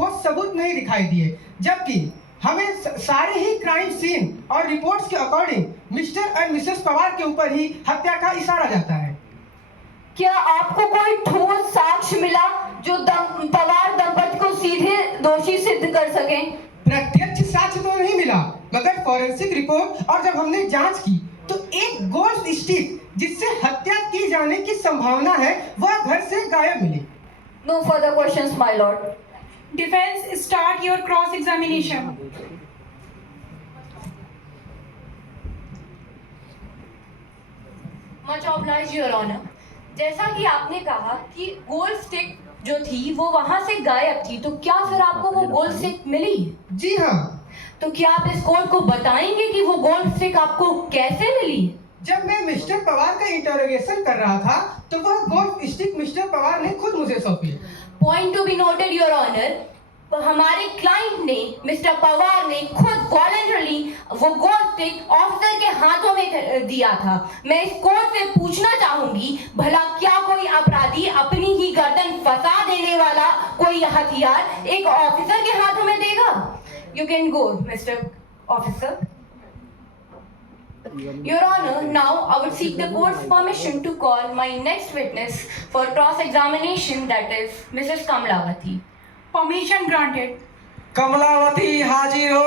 ठोस सबूत नहीं दिखाई दिए, जबकि हमें सारे ही क्राइम सीन और रिपोर्ट्स के according mister and Mrs Pawar के ऊपर ही हत्या का इशारा जाता है। क्या आपको कोई ठोस साक्ष्य मिला जो पवार दंपति को सीधे दोषी सिद्ध कर सके? प्रत्यक्ष साक्ष्य तो नहीं मिला, मगर फॉरेंसिक रिपोर्ट और जब हमने जांच की तो एक गोल्ड स्टिक जिससे हत्या की जाने की संभावना है वह घर से गायब मिली। No further questions, my lord. Defense, start your cross examination. Much obliged, Your Honor. जैसा कि आपने कहा कि गोल्ड स्टिक जो थी वो वहां से गायब थी, तो क्या फिर आपको वो गोल्ड स्टिक मिली? जी हाँ। तो क्या आप इस कोर्ट को बताएंगे कि वो गोल्ड स्टिक आपको कैसे मिली? जब मैं मिस्टर पवार का इंटरोगेशन कर रहा था तो वह गोल्ड स्टिक मिस्टर पवार ने खुद मुझे सौंपी। Point to be noted, your honour, हमारे क्लाइंट ने, मिस्टर पवार ने खुद वॉलंटरली वो गोल्ड स्टिक ऑफिसर के हाथों में दिया था। मैं इस कोर्ट से पूछना चाहूंगी, भला क्या कोई अपराधी अपनी ही गर्दन फंसा देने वाला कोई हथियार एक ऑफिसर के हाथों में देगा? You can go, mister officer. Your Honor, now I would seek the court's permission to call my next witness for cross-examination, that is Mrs. Kamlawati. Permission granted. Kamlawati हाजिर हो।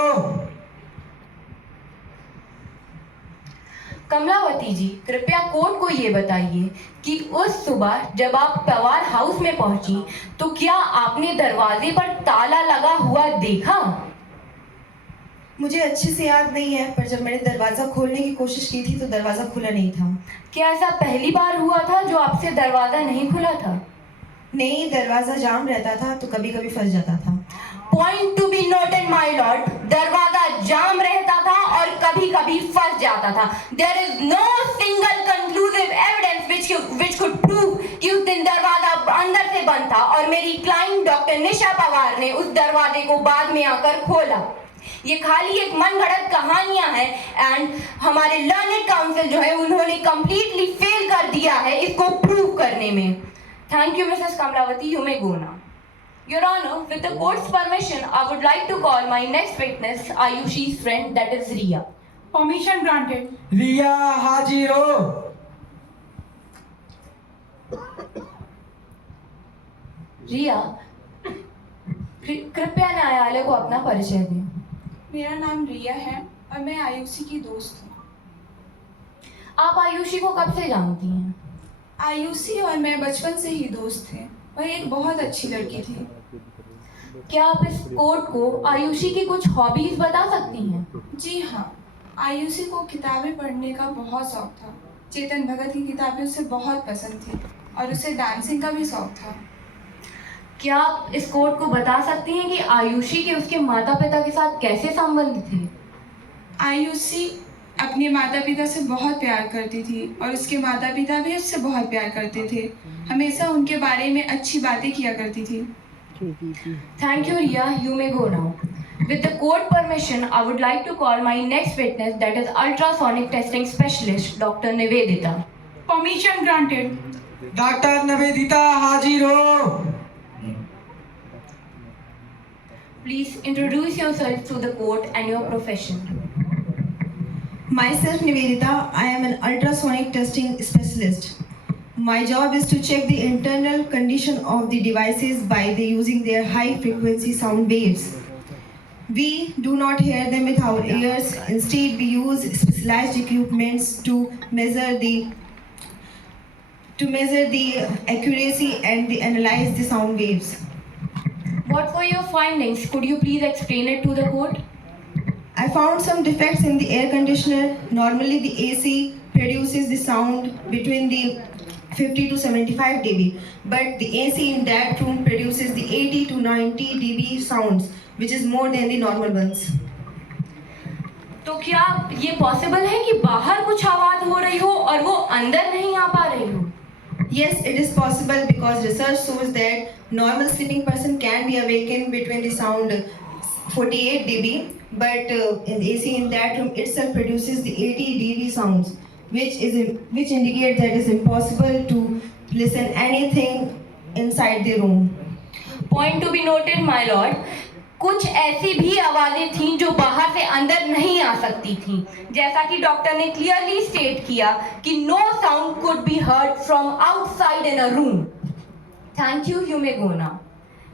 कमलावती जी, कृपया कोर्ट को ये बताइए कि उस सुबह जब आप पवार हाउस में पहुंची तो क्या आपने दरवाजे पर ताला लगा हुआ देखा? मुझे अच्छे से याद नहीं है, पर जब मैंने दरवाज़ा खोलने की कोशिश की थी तो दरवाज़ा खुला नहीं था। क्या ऐसा पहली बार हुआ था जो आपसे दरवाज़ा नहीं खुला था? नहीं, दरवाज़ा जाम रहता था तो कभी कभी फंस जाता था। Point to be noted, my Lord, दरवाज़ा जाम रहता था और कभी कभी फंस जाता था। There is no single conclusive evidence which could prove कि उस दिन दरवाज़ा अंदर से बंद था और मेरी क्लाइंट डॉक्टर निशा पवार ने उस दरवाजे को बाद में आकर खोला। ये खाली एक मनगढ़ंत कहानियां हैं एंड हमारे लर्नेड काउंसिल जो है उन्होंने कंप्लीटली फेल कर दिया है इसको प्रूव करने में। Thank you Mrs Kamlavati, you may go now. Your honour, with the court's permission I would like to call my next witness Ayushi's friend, that is Riya. Permission granted. Riya हाजिर हो। रिया, कृपया न्यायालय को अपना परिचय दें। मेरा नाम रिया है और मैं आयुषी की दोस्त हूँ। आप आयुषी को कब से जानती हैं? आयुषी और मैं बचपन से ही दोस्त थे। वह एक बहुत अच्छी लड़की थी। क्या आप इस कोर्ट को आयुषी की कुछ हॉबीज बता सकती हैं? जी हाँ, आयुषी को किताबें पढ़ने का बहुत शौक था। चेतन भगत की किताबें उसे बहुत पसंद थी और उसे डांसिंग का भी शौक था। क्या आप इस कोर्ट को बता सकती हैं कि आयुषी के उसके माता पिता के साथ कैसे संबंध थे? आयुषी अपने माता पिता से बहुत प्यार करती थी और उसके माता पिता भी उससे बहुत प्यार करते थे। हमेशा उनके बारे में अच्छी बातें किया करती थी। Thank you Riya, you may go now. With the court permission, I would like to call my next witness, that is ultrasonic testing specialist, Dr. Nivedita. Permission granted. Doctor Nivedita हाजिर हो। Please introduce yourself to the court and your profession. Myself Nivedita, I am an ultrasonic testing specialist. My job is to check the internal condition of the devices by using their high frequency sound waves. We do not hear them with our ears. Instead, we use specialized equipments to measure the accuracy and analyze the sound waves. What were your findings? Could you please explain it to the court? I found some defects in the air conditioner. Normally, the AC produces the sound between the 50 to 75 dB, but the AC in that room produces the 80 to 90 dB sounds, which is more than the normal ones. तो क्या ये possible है कि बाहर कुछ आवाज हो रही हो और वो अंदर नहीं आ पा रही हो? Yes, it is possible because research shows that normal sleeping person can be awakened between the sound 48 dB, but in the AC in that room itself produces the 80 dB sounds, which indicate that it is impossible to listen anything inside the room. Point to be noted, my lord. कुछ ऐसी भी आवाजें थीं जो बाहर से अंदर नहीं आ सकती थीं, जैसा कि डॉक्टर ने क्लियरली स्टेट किया कि no sound could be heard from outside in a room. Thank you. You may go now.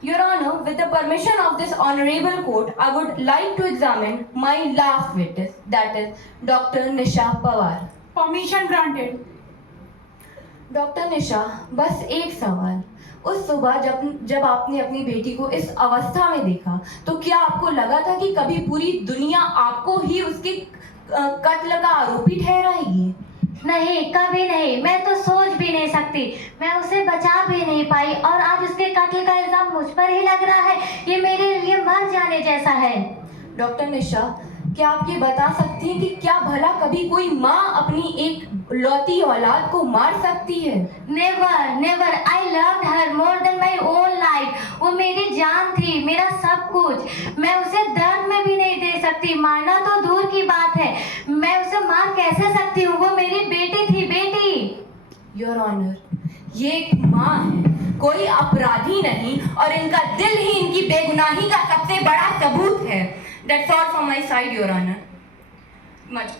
Your Honor, with the permission of this honorable court, I would like to examine my last witness, that is Dr. Nisha Pawar. Permission granted. Doctor Nisha, बस एक सवाल। उस सुबह जब आपने अपनी बेटी को इस अवस्था में देखा तो क्या आपको लगा था कि कभी पूरी दुनिया आपको ही उसके कत्ल का आरोपी ठहराएगी? नहीं, कभी नहीं। मैं तो सोच भी नहीं सकती। मैं उसे बचा भी नहीं पाई और आज उसके कत्ल का इल्जाम मुझ पर ही लग रहा है। ये मेरे लिए मर जाने जैसा है। डॉक्टर निशा, क्या आप ये बता सकती हैं कि क्या भला कभी कोई माँ अपनी एक लौती औलाद को मार सकती है? Never never. I loved her more than my own life. वो मेरी जान थी, मेरा सब कुछ। मैं उसे दर्द में भी नहीं दे सकती। मारना तो दूर की बात है, मैं उसे मार कैसे सकती हूँ? वो मेरी बेटी थी, बेटी। योर ऑनर, ये एक माँ है, कोई अपराधी नहीं, और इनका दिल ही इनकी बेगुनाही का सबसे बड़ा सबूत है। That's all from my side, Your Honor. Much.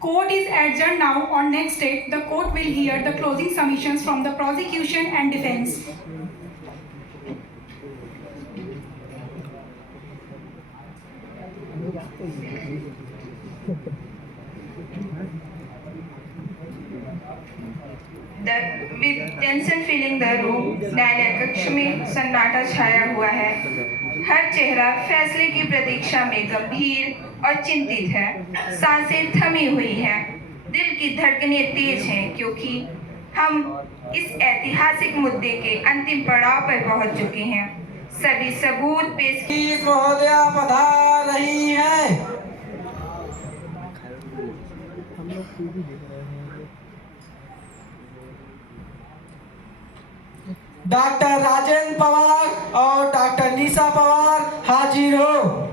Court is adjourned now. On next date, the court will hear the closing submissions from the prosecution and defense. With tension filling the room, न्यायालय कक्ष में सन्नाटा छाया हुआ है। हर चेहरा फैसले की प्रतीक्षा में गंभीर और चिंतित है। सांसें थमी हुई हैं, दिल की धड़कनें तेज हैं, क्योंकि हम इस ऐतिहासिक मुद्दे के अंतिम पड़ाव पर पहुंच चुके हैं। सभी सबूत पेश महोदया पधार रही हैं। डॉक्टर राजेंद्र पवार और डॉक्टर निशा पवार हाजिर हो।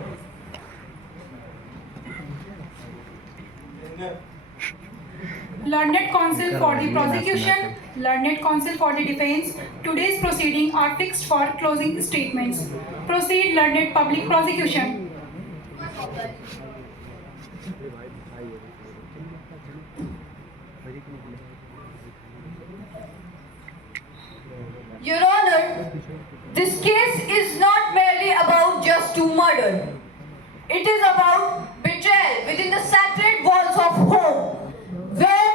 Learned counsel for the prosecution, learned counsel for the defense. Today's proceedings are fixed for closing statements. Proceed, learned public prosecution. Your Honor, this case is not merely about just two murders. It is about betrayal within the sacred walls of home, where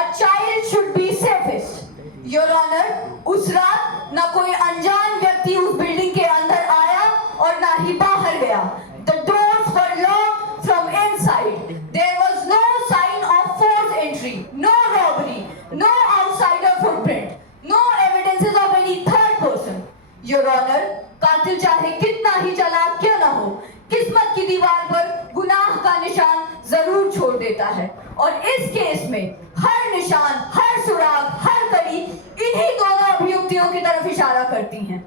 a child should be safest. Your Honor, उस रात ना कोई अनजान व्यक्ति उस building के अंदर आया और ना ही बाहर गया. The doors were locked from inside. There was no sign of forced entry, no robbery, no outsider footprint, no evidences of any third person. Your Honor, कातिल चाहे कितना ही चालाक क्यों ना हो, किस्मत की दीवार पर गुनाह का निशान जरूर छोड़ देता है. और इस केस में हर निशान, हर सुराग, हर कड़ी इन्हीं दोनों अभियुक्तियों की तरफ इशारा करती हैं.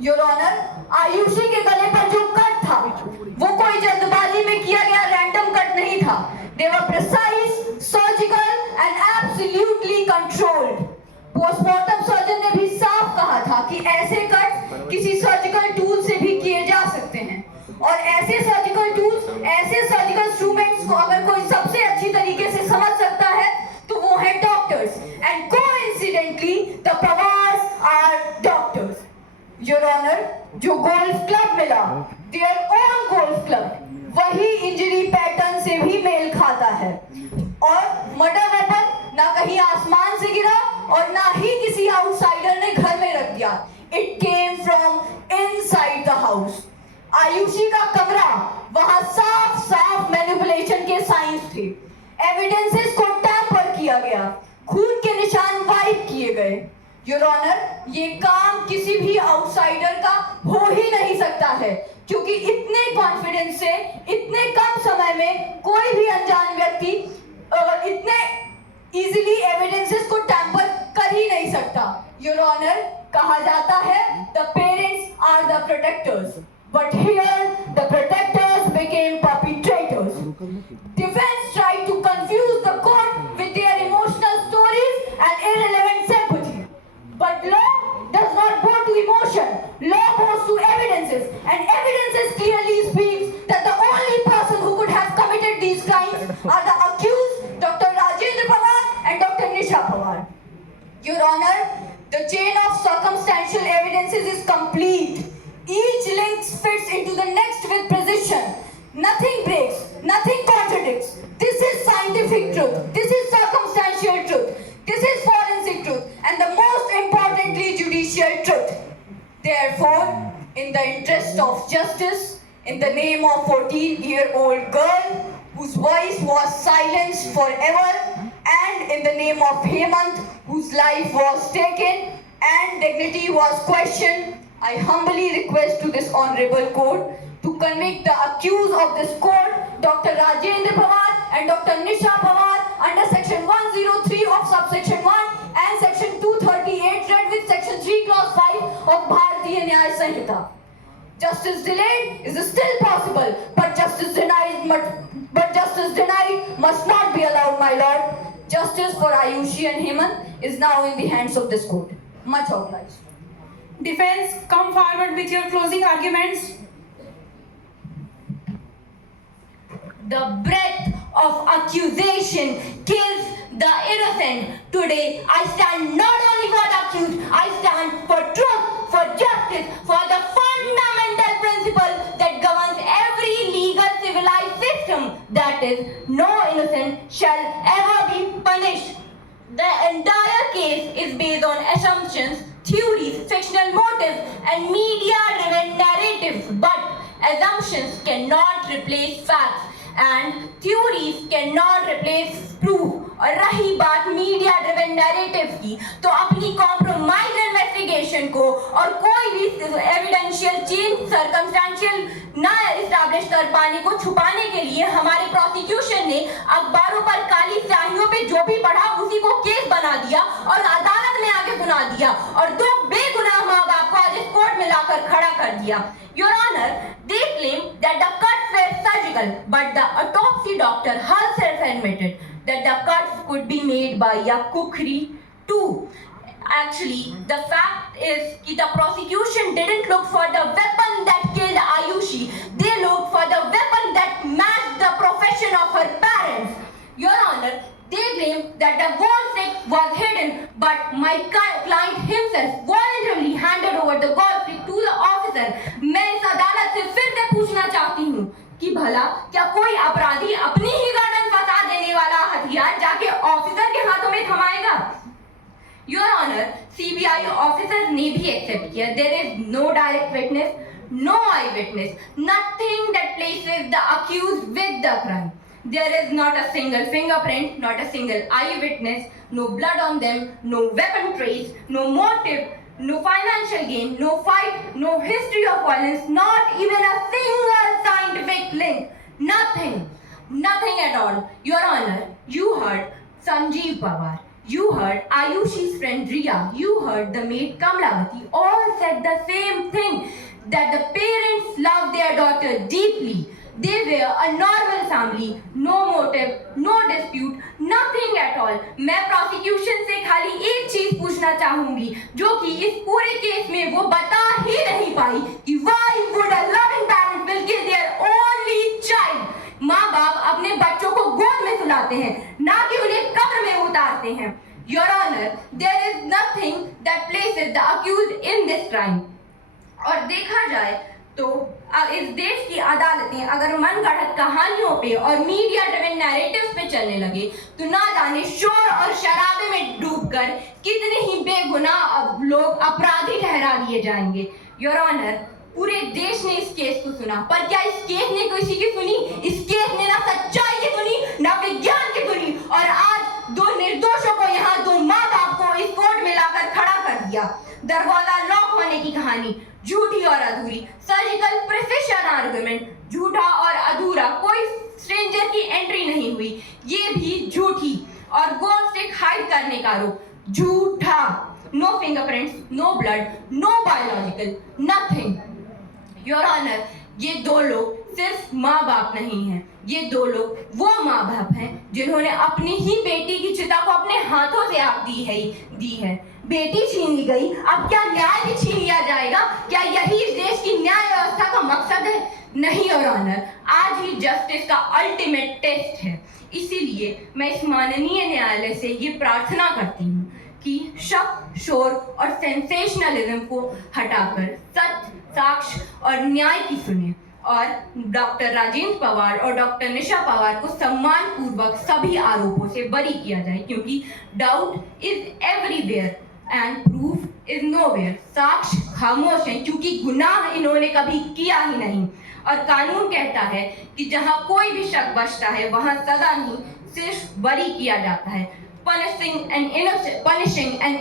योर ऑनर, आयुषी के गले पर जो कट था वो कोई जल्दबाजी में किया गया रैंडम कट नहीं था. They were precise, surgical and absolutely controlled. Postmortem surgeon ने भी साफ कहा था कि ऐसे कट किसी सर्जिकल टूल से भी किए जा सकते हैं, और ऐसे सर्जिकल टूल्स, ऐसे सर्जिकल इंस्ट्रूमेंट्स को अगर कोई सबसे अच्छी तरीके से समझ सकता है तो वो है doctors. And coincidentally the Pawars are doctors. Your honour, जो गोल्फ क्लब मिला, देयर ओन गोल्फ क्लब, वही इंजरी पैटर्न से भी मेल खाता है. और मर्डर वेपन ना कहीं आसमान से गिरा और ना ही किसी आउटसाइडर ने घर में रख दिया. It came from inside the house. Ayushi का कमरा, वहां साफ साफ मैनिपुलेशन के साइंस थे. एविडेंसेस को टैम्पर किया गया, खून के निशान वाइप किए गए. योर ऑनर, ये काम किसी भी आउटसाइडर का हो ही नहीं सकता है, क्योंकि इतने कॉन्फिडेंस से इतने कम समय में कोई भी अनजान व्यक्ति इतने इजीली एविडेंसेस को टैम्पर कर ही नहीं सकता. योर ऑनर, कहा जाता है the parents are the protectors, but here the protectors became perpetrators. Defense tried to confuse the court with their emotional stories and irrelevant sympathy. But law does not go to emotion. law goes to evidences, and evidences clearly speaks that the only person who could have committed these crimes are the accused, Dr. Rajendra Pawar and Dr. Nisha Pawar. Your Honor, the chain of circumstantial evidences is complete. Each link fits into the next with precision. Nothing breaks, nothing contradicts. This is scientific truth. This is circumstantial truth. This is forensic truth. And the most importantly, judicial truth. Therefore, in the interest of justice, in the name of 14-year-old girl whose voice was silenced forever, and in the name of Hemant, whose life was taken and dignity was questioned, I humbly request to this honorable court to convict the accused of this court, Dr. Rajendra Pawar and Dr. Nisha Pawar, under section 103 of subsection 1 and section 238 read with section 3 clause 5 of Bharatiya Nyaya Sanhita. Justice delayed is still possible, but justice denied must not be allowed, my lord. Justice for Ayushi and Hemant is now in the hands of this court. Much obliged. Defense, come forward with your closing arguments. The breath of accusation kills the innocent. Today, I stand not only for the accused, I stand for truth, for justice, for the fundamental principle that governs every legal civilized system. That is, no innocent shall ever be punished. The entire case is based on assumptions, theories, fictional motives, and media-driven narratives. But assumptions cannot replace facts, and theories cannot replace proof. और रही बात media driven narrative की, तो अपनी compromise investigation को और कोई भी एविडेंशियल चेन सर्कमस्टेंशियल ना एस्टैब्लिश कर पाने को छुपाने के लिए हमारे प्रोसिक्यूशन ने अखबारों पर काली स्याहियों पे जो भी पढ़ा उसी को केस बना दिया और अदालत में आके सुना दिया और दो बेगुनाह माँ बाप को आज इस कोर्ट में लाकर खड़ा कर दिया. Your Honor, they claim that the cuts were surgical, but the autopsy doctor herself admitted that the cuts could be made by a kukri too. Actually, the fact is that the prosecution didn't look for the weapon that killed Ayushi. They looked for the weapon that matched the profession of her parents. Your Honor, they claim that the gold stick was hidden, but my client himself voluntarily handed over the gold stick to the officer. मैं इस अदालत से फिर से पूछना चाहती हूँ कि भला क्या कोई अपराधी अपनी ही गर्दन फंसा देने वाला हथियार जाके ऑफिसर के हाथों में थमाएगा? Your Honor, CBI officers ने भी accept किया. There is no direct witness, no eyewitness, nothing that places the accused with the crime. There is not a single fingerprint, not a single eyewitness, no blood on them, no weapon trace, no motive, no financial gain, no fight, no history of violence, not even a single scientific link. Nothing. Nothing at all. Your Honor, you heard Sanjeev Pawar. You heard Ayushi's friend Riya. You heard the maid Kamlavati. All said the same thing, that the parents loved their daughter deeply. They were a normal family, no motive, no dispute, nothing at all. मैं prosecution से खाली एक चीज पूछना चाहूंगी, जो कि इस पूरे केस में वो बता ही नहीं पाई कि why would a loving parent will kill their only child? माँ बाप अपने बच्चों को गोद में सुलाते हैं, ना कि उन्हें कब्र में उतारते हैं. Your Honor, there is nothing that places the accused in this crime. और देखा जाए तो इस देश की अदालतें अगर मनगढ़ंत कहानियों पे और मीडिया ड्रिवन नैरेटिव्स पे चलने लगे तो ना जाने शोर और शराबे में डूबकर कितने ही बेगुनाह लोग अपराधी ठहरा दिए जाएंगे. योर ऑनर, पूरे देश ने इस केस को सुना, पर क्या इस केस ने किसी की सुनी? इस केस ने ना सच्चाई की सुनी, ना विज्ञान की सुनी, और आज दो निर्दोषों को यहाँ दो माँ बाप को इस कोर्ट में लाकर खड़ा कर दिया. दरवाजा लॉक होने की कहानी झूठी और अधूरी, सर्जिकल प्रिसिशन आर्गुमेंट झूठा और अधूरा, कोई स्ट्रेंजर की एंट्री नहीं हुई, ये भी झूठी, और गोल्ड स्टिक हाइड करने का आरोप झूठा. No fingerprints, no blood, no biological, nothing. Your honour, ये दो लोग सिर्फ माँ बाप नहीं हैं, ये दो लोग वो माँ बाप हैं जिन्होंने अपनी ही बेटी की चिता को अपने हाथों से आग दी है. बेटी छीन ली गई, अब क्या न्याय भी छीन लिया जाएगा? क्या यही इस देश की न्याय व्यवस्था का मकसद है? नहीं योर ऑनर, आज ही जस्टिस का अल्टीमेट टेस्ट है। इसीलिए मैं इस माननीय न्यायालय से ये प्रार्थना करती हूँ कि शक, शोर और सेंसेशनलिज्म को हटाकर सत्य, साक्ष्य और न्याय की सुने और डॉक्टर राजेंद्र पवार और डॉक्टर निशा पवार को सम्मान पूर्वक सभी आरोपों से बरी किया जाए, क्योंकि doubt is everywhere and proof is nowhere. साक्ष्य खामोश हैं क्योंकि गुनाह इन्होंने कभी किया ही नहीं, और कानून कहता है कि जहां कोई भी शक बचता है वहां सजा नहीं, सिर्फ बरी किया जाता है। Punishing an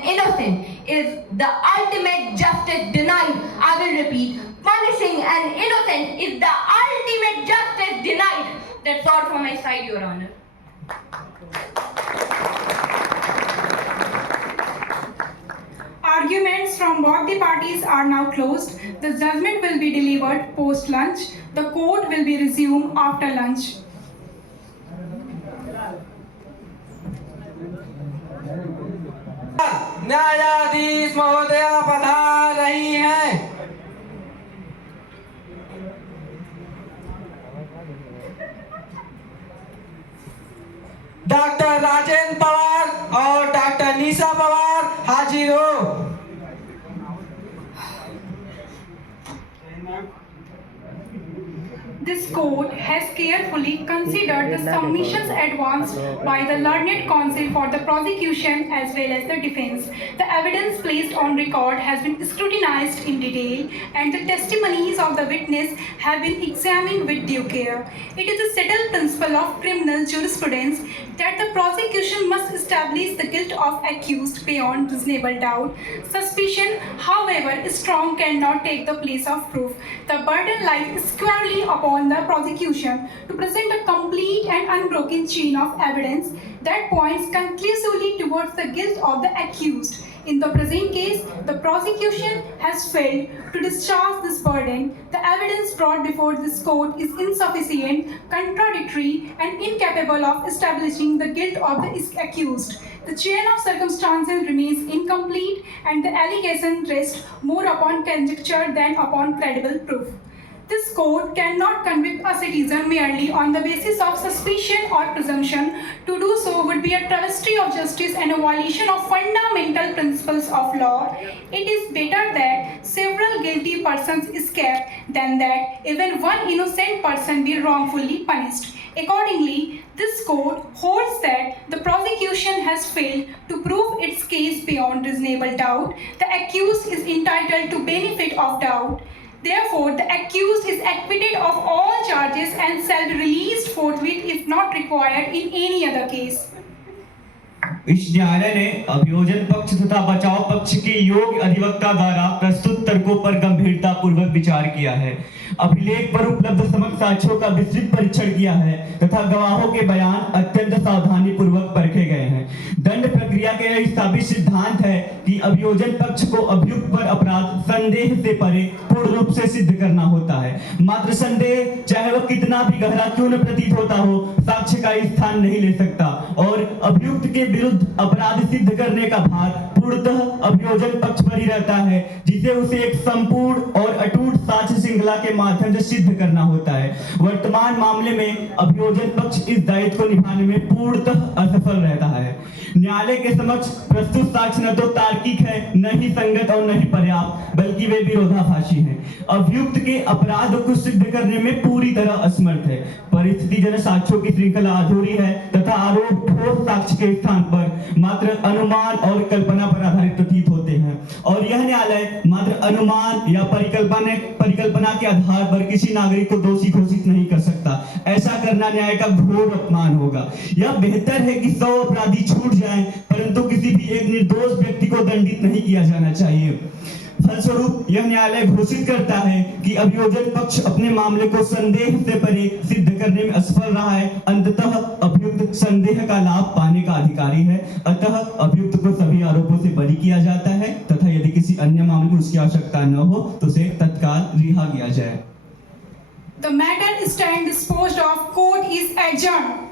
innocent is the ultimate justice denied. I will repeat, punishing an innocent is the ultimate justice denied. That's all from my side, Your Honor. Arguments from both the parties are now closed. The judgment will be delivered post-lunch. The court will be resumed after lunch. न्यायाधीश महोदया पधार रही हैं। Doctor Rajendra Pawar और doctor निशा पवार हाजिर हो। This court has carefully considered the submissions advanced by the learned counsel for the prosecution as well as the defense. The evidence placed on record has been scrutinized in detail, and the testimonies of the witness have been examined with due care. It is a settled principle of criminal jurisprudence that the prosecution must establish the guilt of accused beyond reasonable doubt. Suspicion, however strong, cannot take the place of proof. The burden lies squarely upon the prosecution to present a complete and unbroken chain of evidence that points conclusively towards the guilt of the accused. In the present case, the prosecution has failed to discharge this burden. The evidence brought before this court is insufficient, contradictory, and incapable of establishing the guilt of the accused. The chain of circumstances remains incomplete, and the allegation rests more upon conjecture than upon credible proof. This court cannot convict a citizen merely on the basis of suspicion or presumption. To do so would be a travesty of justice and a violation of fundamental principles of law. It is better that several guilty persons escape than that even one innocent person be wrongfully punished. Accordingly, this court holds that the prosecution has failed to prove its case beyond reasonable doubt. The accused is entitled to benefit of doubt. Therefore, the accused is acquitted of all charges and shall be released forthwith if not required in any other case. इस न्यायालय ने अभियोजन पक्ष तथा बचाव पक्ष के योग्य अधिवक्ता द्वारा प्रस्तुत तर्कों पर गंभीरता पूर्वक विचार किया है, अभिलेख पर उपलब्ध समग्र साक्ष्यों का विस्तृत परीक्षण किया है तथा गवाहों के बयान अत्यंत सावधानी पूर्वक परखे गए हैं। दंड प्रक्रिया का यह स्थापित सिद्धांत है कि अभियोजन पक्ष को अभियुक्त पर अपराध संदेह से परे पूर्ण रूप से सिद्ध करना होता है। मात्र संदेह, चाहे वह कितना भी गहरा क्यों न प्रतीत होता हो, साक्ष्य का स्थान नहीं ले सकता और अभियुक्त के विरुद्ध अपराध सिद्ध करने का भार पूर्णतः अभियोजन पक्ष पर ही रहता है, जिसे उसे एक संपूर्ण और अटूट साक्ष्य श्रृंखला के माध्यम से सिद्ध करना होता है। वर्तमान मामले में अभियोजन पक्ष इस दायित्व को निभाने में पूर्णतः असफल रहता है। न्यायालय के समक्ष प्रस्तुत साक्ष्य न तो तार्किक है, न ही संगत और न ही पर्याप्त, बल्कि वे विरोधाभासी हैं। अभियुक्त के अपराध को सिद्ध करने में पूरी तरह असमर्थ है। परिस्थितिजन्य साक्ष्यों की श्रृंखला अधूरी है तथा आरोप ठोस साक्ष्य के स्थान पर मात्र अनुमान और कल्पना पर आधारित प्रतीत होते हैं और यह न्यायालय मात्र अनुमान या परिकल्पना के आधार पर किसी नागरिक को दोषी घोषित नहीं कर सकता। ऐसा करना न्याय का घोर अपमान होगा। यह बेहतर है कि 100 अपराधी छूट जाएं, परंतु किसी भी एक निर्दोष व्यक्ति को दंडित नहीं किया जाना चाहिए। फलस्वरूप यह न्यायालय घोषित करता है कि अभियोजन पक्ष अपने मामले को संदेह से परे सिद्ध करने में असफल रहा है। अंततः अभियुक्त संदेह का लाभ पाने का अधिकारी है, अतः अभियुक्त को सभी आरोपों से बरी किया जाता है तथा यदि किसी अन्य मामले में उसकी आवश्यकता न हो तो उसे तत्काल रिहा किया जाए। The matter stand disposed of. Court is adjourned.